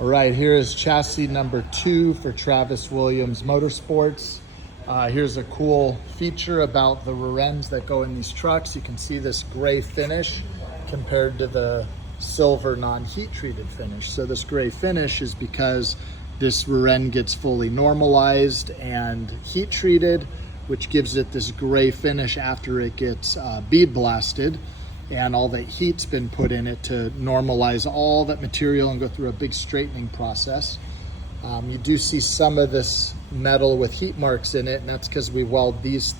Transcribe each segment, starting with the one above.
All right, here is chassis number 2 for Travis Williams Motorsports. Here's a cool feature about the rear ends that go in these trucks. You can see this gray finish compared to the silver non-heat treated finish. So this gray finish is because this rear end gets fully normalized and heat treated, which gives it this gray finish after it gets bead blasted. And all that heat's been put in it to normalize all that material and go through a big straightening process. You do see some of this metal with heat marks in it, and that's because we weld these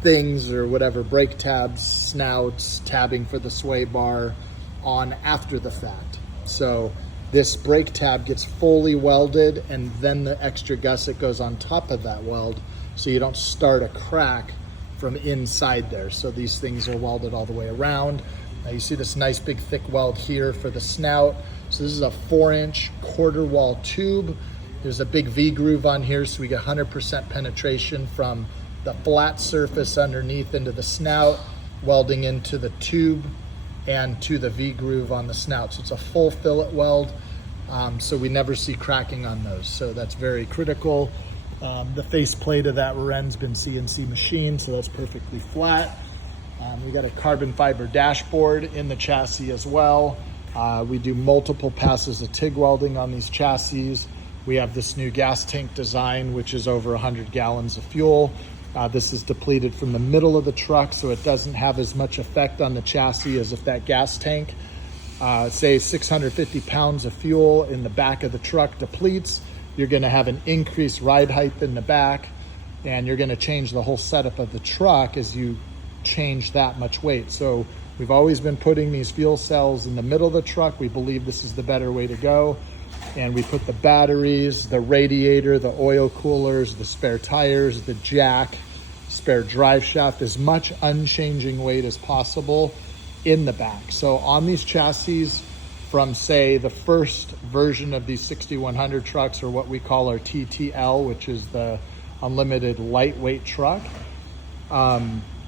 things or whatever, brake tabs, snouts, tabbing for the sway bar on after the fact. So this brake tab gets fully welded, and then the extra gusset goes on top of that weld, so you don't start a crack from inside there. So these things are welded all the way around. Now you see this nice big thick weld here for the snout. So this is a 4-inch quarter wall tube. There's a big V groove on here, so we get 100% penetration from the flat surface underneath into the snout, welding into the tube and to the V groove on the snout. So it's a full fillet weld, so we never see cracking on those. So that's very critical. The face plate of that rear end's been CNC machined, so that's perfectly flat. We got a carbon fiber dashboard in the chassis as well. We do multiple passes of TIG welding on these chassis. We have this new gas tank design, which is over 100 gallons of fuel. This is depleted from the middle of the truck, so it doesn't have as much effect on the chassis as if that gas tank, say 650 pounds of fuel in the back of the truck depletes. You're gonna have an increased ride height in the back, and you're gonna change the whole setup of the truck as you change that much weight. So we've always been putting these fuel cells in the middle of the truck. We believe this is the better way to go. And we put the batteries, the radiator, the oil coolers, the spare tires, the jack, spare drive shaft, as much unchanging weight as possible in the back. So on these chassis, from say the first version of these 6100 trucks, or what we call our TTL, which is the unlimited lightweight truck.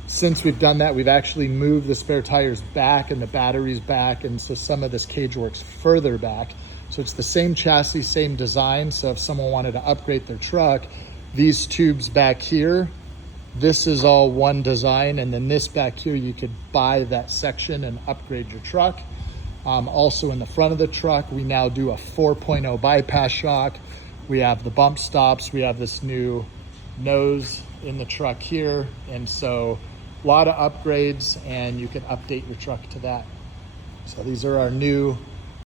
Since we've done that, we've actually moved the spare tires back and the batteries back, and so some of this cage works further back. So it's the same chassis, same design. So if someone wanted to upgrade their truck, these tubes back here, this is all one design, and then this back here, you could buy that section and upgrade your truck. Also in the front of the truck, we now do a 4.0 bypass shock. We have the bump stops. We have this new nose in the truck here. And so a lot of upgrades, and you can update your truck to that. So these are our new